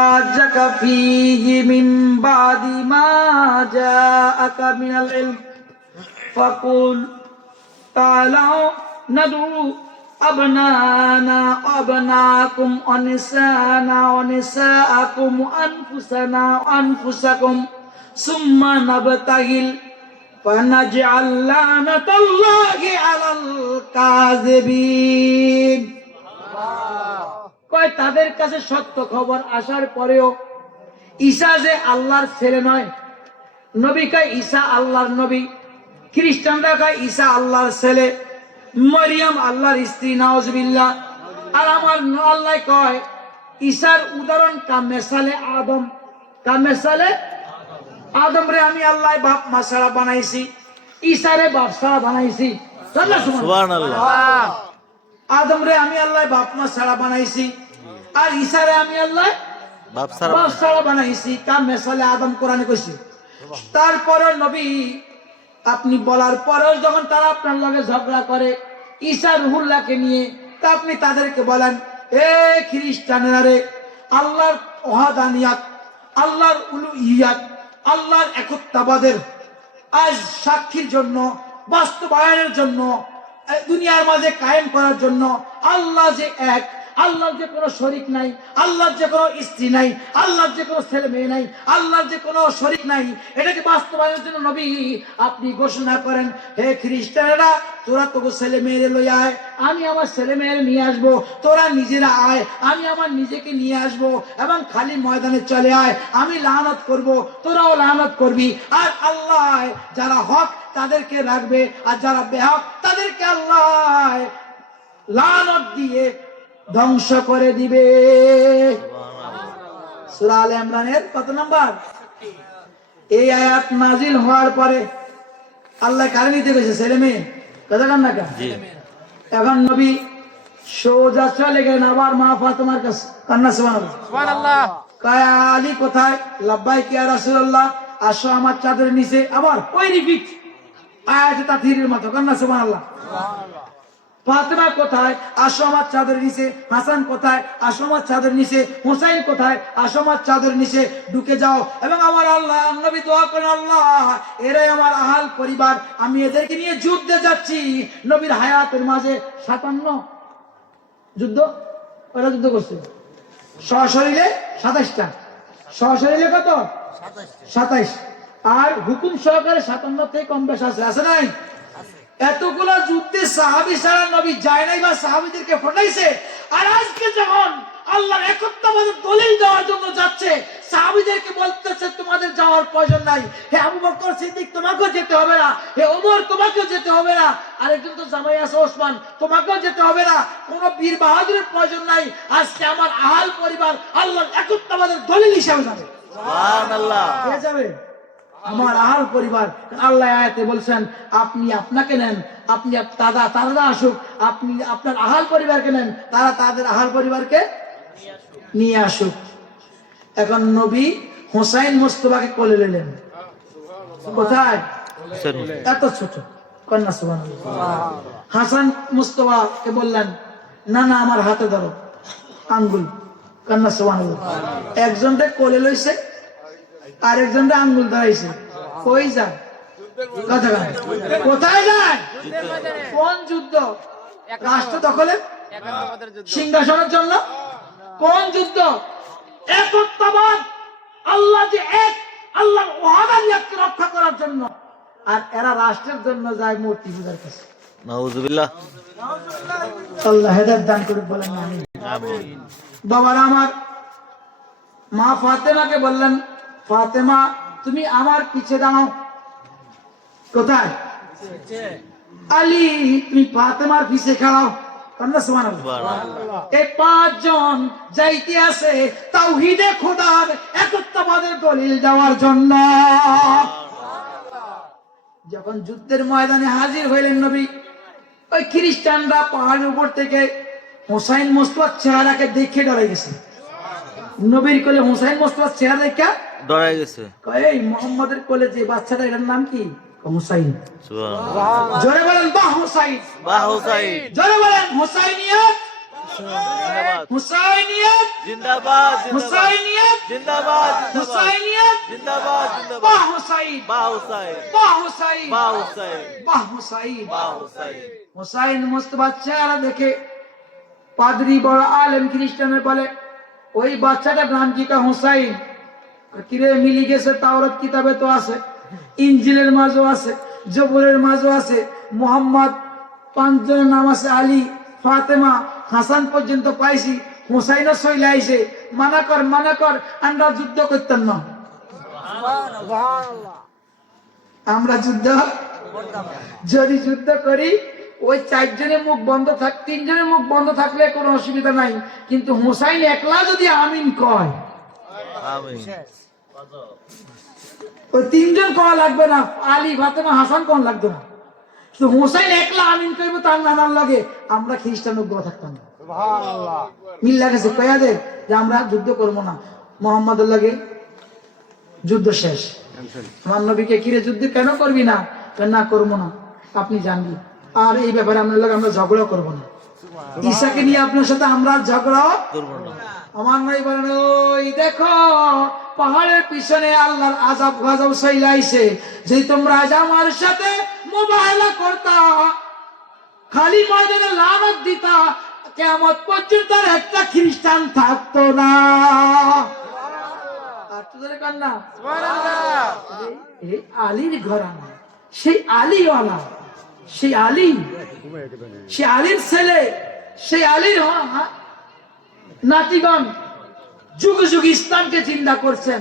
حاجك فيه من بعد ما جاءك من العلم فقل تعالوا ندعو أبناءنا وأبناءكم ونساءنا ونساءكم وأنفسنا وأنفسكم ثم نبتهل فنجعل لعنة الله على الكاذبين। কয় তাদের কাছে সত্য খবর আসার পরেও ঈসা যে আল্লাহর ছেলে নয়, নবী কয় ঈসা আল্লাহর নবী, খ্রিস্টানরা কয় ঈসা আল্লাহর ছেলে, মরিয়ম আল্লাহর স্ত্রী, নাউজুবিল্লাহ। আর আমার আল্লাহ কয় ঈসার উদাহরণ কামেসালে আদম, কামেসালে আদম রে আমি আল্লাহ বাপ মা ছাড়া বানাইছি, ঈসা রে বাপ ছাড়া বানাইছি। সুবহানাল্লাহ। আদম রে আমি আল্লাহ বাপ মা ছাড়া বানাইছি, আর ঈসা রে আমি আল্লাহ বাপ ছাড়া বানাইছি। কামেসালে আদম কোরআনে কইছে। তারপরে নবী আপনি বলার পরেও যখন তারা আপনার লগে ঝগড়া করে ঈসা রুহুল্লাহকে নিয়ে, তা আপনি তাদেরকে বলেন এ খ্রিস্টানেরা রে, আল্লাহর ওয়াহদানিয়াত, আল্লাহর উলুহিয়াত, আল্লাহর একত্ববাদের আজ সাক্ষীর জন্য, বাস্তবায়নের জন্য, দুনিয়ার মাঝে কায়েম করার জন্য আল্লাহ যে এক, আল্লাহর যে কোনো শরীক নাই, আল্লাহর যে কোনো স্ত্রী নাই, আল্লাহর যে কোনো ছেলে মেয়ে নাই, আল্লাহর যে কোনো শরীক নাই, এটাকে বাস্তবায়নের জন্য নবী আপনি ঘোষণা করেন হে খ্রিস্টানেরা, তোরা তোকে ছেলে মেয়েরে লই আয়, আমি আমার ছেলে মেয়েরে নিয়ে আসবো, তোরা নিজেরা আয়, আমি আমার নিজেকে নিয়ে আসবো, এবং খালি ময়দানে চলে আয়, আমি লানত করব, তোরাও লানত করবি। আর আল্লাহ যারা হক তাদেরকে রাখবে, আর যারা বেহক তাদেরকে আল্লাহ লানত দিয়ে ধ্বংস করে দিবে। সূরা আলে ইমরানের কত নাম্বার? এই আয়াত নাজিল হওয়ার পরে আল্লাহ কারে নিতে গেছে? ছেলে মেয়ে। কথা কান না কেন? এখন নবী সোজা চলে গেলেন আবার মা ফাতেমার কাছে। কান্না সুবহানাল্লাহ। কয় আলী কোথায়? লাব্বাইক ইয়া রাসূলুল্লাহ, আসো আমার চাদরের নিচে। আবার ওই রিপিট আয়াতে তাথিরের মতো। কান্না সুবহানাল্লাহ। ফাতেমা কোথায়? আসো আমার চাদরের নিচে। হাসান কোথায়? আসো আমার চাদরের নিচে। হুসাইন কোথায়? আসো আমার চাদরের নিচে, ঢুকে যাও। এবং আমার আল্লাহ নবী দোয়া করেন, আল্লাহ এরাই আমার আহাল পরিবার, আমি এদেরকে নিয়ে যুদ্ধে যাচ্ছি। নবীর হায়াতের মাঝে 57 যুদ্ধ, ওরা যুদ্ধ করছে। সশরীরে 27টা, সশরীরে কত? 27। আর হুকুম সহকারে 57 থেকে কম বেশ আছে, আছে নাই? এতগুলো যুদ্ধে সাহাবী ছাড়া নবী যায় নাই বা সাহাবীদেরকে ফটাইছে। আর আজকে যখন আল্লাহর একত্ববাদের দলিল দেওয়ার জন্য যাচ্ছে, সাহাবীদেরকে বলতেছে তোমাদের যাওয়ার প্রয়োজন নাই। হে আবু বকর সিদ্দিক, তোমাকেও যেতে হবে না। হে ওমর, তোমাকেও যেতে হবে না। আরেকজন তো জামাই আছে ওসমান, তোমাকেও যেতে হবে না। কোন বীর বাহাদুরের প্রয়োজন নাই। আজকে আমার আহাল পরিবার আল্লাহর একত্ববাদের দলিল হিসেবে যাবে। সুবহানাল্লাহ। কে যাবে? আমার আহাল পরিবার। আল্লাহ আয়াতে বলছেন আপনি আপনাকে নেন, আপনি তারা আসুক, আপনি আপনার আহাল পরিবারকে নেন, তারা তাদের আহাল পরিবারকে নিয়ে আসুক। এখন নবী হুসাইন মুস্তাফাকে কোলে নিলেন। কোথায়? এত ছোট। কন্যা সুবহানাল্লাহ। হাসান মুস্তাফাকে বললেন না না আমার হাতে ধরো আঙ্গুল। কন্যা সুবহানাল্লাহ। একজনকে কোলে লইছে, আরেকজনটা আঙ্গুল ধরাইছে। কই যায়? কথা বলেন, কোথায় যায়? কোন যুদ্ধ? রাষ্ট্র দখলে, সিংহাসনের জন্য। কোন যুদ্ধ? একত্ববাদ, আল্লাহ যে এক, আল্লাহর ওয়াহদানিয়তকে রক্ষা করার জন্য। আর এরা রাষ্ট্রের জন্য যায় মূর্তি পূজার কাছে। নাউজুবিল্লাহ। আল্লাহ হেদায়েত দান করুক, বলেন আমিন। বাবারা আমার, মা ফাতেমাকে বললেন ফাতেমা তুমি আমার পিছে দাঁড়াও। কোথায়? আলী তুমি ফাতেমার পিছে খাড়াও। কন্যা সুবহানাল্লাহ। এই 5 জন যাইতে আছে তাওহীদে খোদার একত্ববাদের দলিল দেওয়ার জন্য। যখন যুদ্ধের ময়দানে হাজির হইলেন নবী, ওই খ্রিস্টানরা পাহাড়ের উপর থেকে হুসাইন মুস্তাফার চেহারাকে দেখে ডরে গেছে। নবীর কোলে হুসাইন মুস্তাফার চেহারা দেখে ডরে গেছে। এই মুহাম্মাদের কোলে যে বাচ্চাটা, এটার নাম কি? হুসাইন। সুবহানাল্লাহ। জোরে বলেন বাহ হুসাইন, বাহ হুসাইন। জোরে বলেন হুসাইনিয়ত হুসাইনিয়ত জিন্দাবাদ হুসাইনিয়ত জিন্দাবাদ হুসাইনিয়ত জিন্দাবাদ বাহ হুসাইন বাহ হুসাইন বাহ হুসাইন বাহ হুসাইন বাহ হুসাইন বাহ হুসাইন হুসাইন মস্ত বাচ্চারা দেখে পাদ্রী বড় আলেম খ্রিস্টানের বলে ওই বাচ্চাটার নাম কি কা হুসাইন কিরে মিলি গেছে তাওরাত কিতাবে তো আছে ইনজিলের মাঝও আছে জবুরের মাঝও আছে মুহাম্মদ পাঁচজনের নাম আছে আলী ফাতেমা হাসান পর্যন্ত পাইছি হুসাইনও সইলে আইছে মানা কর আমরা যুদ্ধ করতাম না আমরা যুদ্ধ যদি যুদ্ধ করি ওই চারজনের মুখ বন্ধ থাক তিনজনের মুখ বন্ধ থাকলে কোনো অসুবিধা নাই কিন্তু হুসাইন একলা যদি আমিন কয় আমিন ওই তিনজন কোয়া লাগবে না আলী ফাতেমা হাসান কোন লাগবে না তো হুসাইন একলা আমিন কইবো তার নানার লাগে আমরা খ্রিস্টান উগ্র থাকতাম না মিল্লা গেছে কয়া দে যে আমরা যুদ্ধ করবো না মোহাম্মদের লাগে যুদ্ধ শেষ আমার নবীকে কিরে যুদ্ধ কেন করবি না না করবো না আপনি জানবি আর এই ব্যাপারে আপনার লাগে আমরা ঝগড়া করবো না ঈশাকে নিয়ে আপনার সাথে আমরা ঝগড়া করব না আমার নাই বলেন ওই দেখো পাহাড়ের পিছনে আল্লাহর আযাব গজব সইলাইছে যে তোমরা আজ আমার সাথে মুবাহালা করতা খালি ময়দানে লানত দিতা কিয়ামত পর্যন্ত আর একটা খ্রিস্টান থাকতো না আর তো ধরে কান্না সুবহানাল্লাহ এই আলীর ঘরানা সেই আলীওয়ালা সেই আলীর ছেলে সেই আলীর নাতিগণ যুগ যুগ ইসলামকে চিন্তা করছেন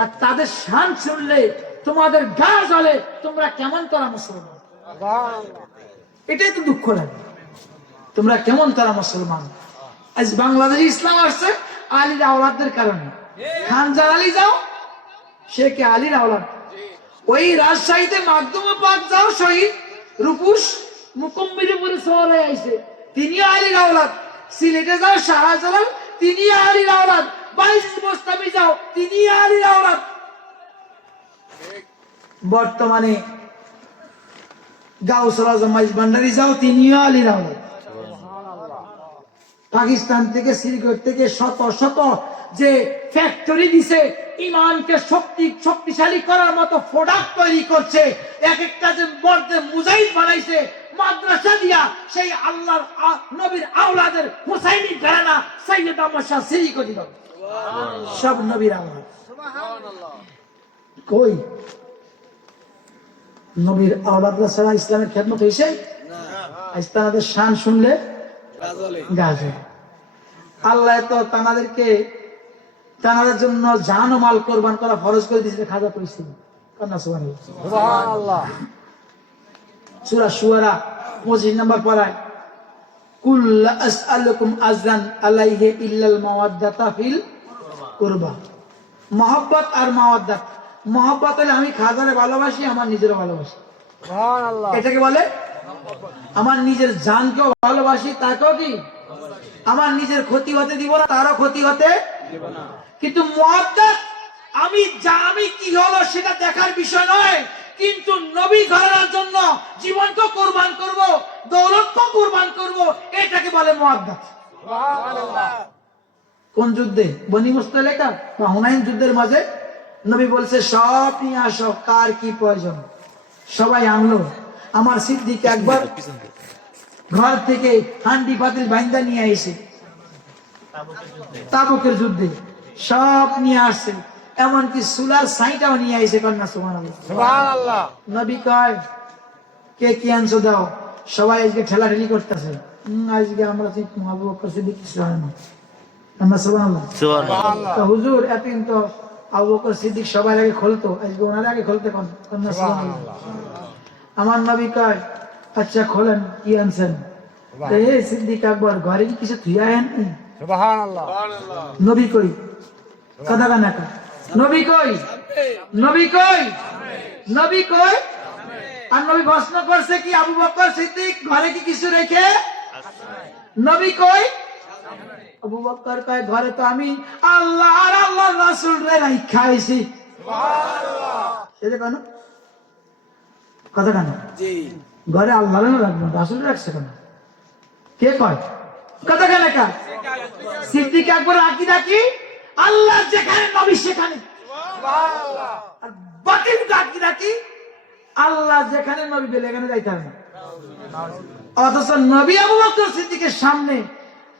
আর তাদের শান শুনলে তোমাদের গা জ্বলে তোমরা কেমন তারা মুসলমান এটাই তো দুঃখ লাগে তোমরা কেমন তারা মুসলমান আজ বাংলাদেশে ইসলাম আসছে আলীর আওলাদদের কারণে খানজান আলী যাও সে কে আলীর আওলাদ ওই রাজশাহীতে মাধ্যমে পাক যাও শহীদ রূপুস মুকুম্বিরপুরে শহরে আইছে তিনিও আলীর আওলাদ সিলেটে যাও শাহজালাল তিনি আলীর আওলাদ 22 মোস্তামি যাও তিনি আলীর আওলাদ বর্তমানে গাউসুল আজম মাইজ ভান্ডারী যাও তিনিও আলীর আওলাদ পাকিস্তান থেকে শ্রীনগর থেকে শত শত যে ফ্যাক্টরি দিছে ইমানকে শক্তিশালী করার মতো প্রোডাক্ট তৈরি করছে এক একটা যে মর্দে মুজাহিদ বানাইছে মাদ্রাসা দিয়া সেই আল্লাহর নবীর আওলাদের হুসাইনি ঘরানা সৈয়দ আহমদ শাহ সিরিকো দিল সব নবীর আওলাদ সুবহানাল্লাহ কই নবীর আওলাদরা ছাড়া ইসলামের খেদমত হইছে না আজ তাদের শান শুনলে গাজে আল্লাহ তো তাদের জন্য জান ও মাল কোরবান করা ফরজ করে দিয়েছে খাজা কইছে কান্না সুবহানাল্লাহ সূরা শুআরা 25 নম্বর পারায় কুল আসআলুকুম আজরান আলাইহি ইল্লাল মাওয়াদ্দাতা ফিল কুরবা মহব্বত আর মাওয়াদ্দাত মহব্বত হলে আমি খাজারে ভালোবাসি আমার নিজেরও ভালোবাসি সুবহানাল্লাহ এটাকে বলে আমার নিজের জানকেও ভালোবাসি তাকেও কি আমার নিজের ক্ষতি হতে দিব না তারও ক্ষতি হতে দিব না কিন্তু মুআদ্দাত আমি কি হলো সেটা দেখার বিষয় নয় কিন্তু নবী ঘরানার জন্য জীবনকে কুরবান করব দৌলতকে কুরবান করব এটাকে বলে মুআদ্দাত সুবহানাল্লাহ কোন যুদ্ধে বনি মুস্তালিকা বা হুনাইন যুদ্ধের মাঝে নবী বলছে সব নিয়ে আসো কার কি প্রয়োজন সবাই আনলো আমার সিদ্দিক একবার ঘর থেকে হান্ডি পাতিল বাইন্দা নিয়ে আইছে তাবুকের যুদ্ধে সব নিয়ে আসছে এমনকি সুলার সাইটাও নিয়ে আইছে কন্যা সুবহানাল্লাহ নবী কয় কে কি আনছো দাও সবাই আজকে ঠেলাঠেলি করতেছে আজকে আমরা আবু বকর সিদ্দিক আমরা সুবহানাল্লাহ হুজুর এতদিন তো আবু বকর সিদ্দিক সবার আগে খুলতো আজকে ওনার আগে খুলতে কন্যা সুবহানাল্লাহ আমার নবী কয় আচ্ছা খোলেন কি আনছেন সিদ্দিক আকবর ঘরে কি কিছু থুই আয়েন সুবহানাল্লাহ নবী কই কথা কানা নবী কই আর নবী প্রশ্ন করছে কি আবু বকর সিদ্দিক ঘরে কি কিছু রেখে নবী কই আবু বকর কয় ঘরে তো আমি আল্লাহ আর আল্লাহর রাসূল রে রাইখা আইছি সুবহানাল্লাহ এটা কেন কথা কেন জি ঘরে আল্লাহ রাখবেন রাসূল রাখছে কেন কে কয় কথা কেন কা সিদ্দিক আকবর আকীদা কি আল্লাহ যেখানে নবী সেখানে আর বাতিল আকীদা কি আল্লাহ যেখানে নবী বলে এখানে যাইতে হবে না অথচ নবী আবু বকর সিদ্দিকের সামনে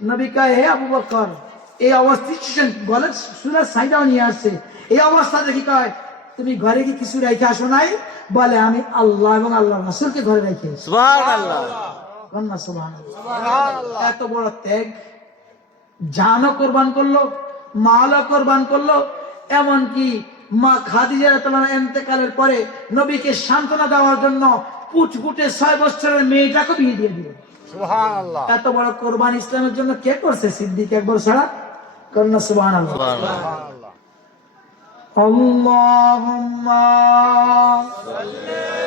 নবী কয় হে আবু বকর এই অবস্থা বলে সূরা সাইদাও নিয়ে আসছে এই অবস্থা দেখি কয় তুমি ঘরে কি কিছু রেখে আসো নাই বলে আমি আল্লাহ এবং আল্লাহর রাসূলকে ঘরে রেখে সুবহানাল্লাহ সুবহানাল্লাহ এত বড় ত্যাগ জানও কোরবান করলো মালও কোরবান করলো এমনকি মা খাদিজা রাদিয়াল্লাহু আনহা ইন্তেকালের পরে নবীকে সান্ত্বনা দেওয়ার জন্য পুটপুটে 6 বছরের মেয়েটাকে বিয়ে দিয়ে দিল সুবহানাল্লাহ এত বড় কোরবান ইসলামের জন্য কে করছে সিদ্দিক আকবর ছাড়া কন্না সুবহানাল্লাহ সুবহানাল্লাহ আল্লাহুম্মা সাল্লি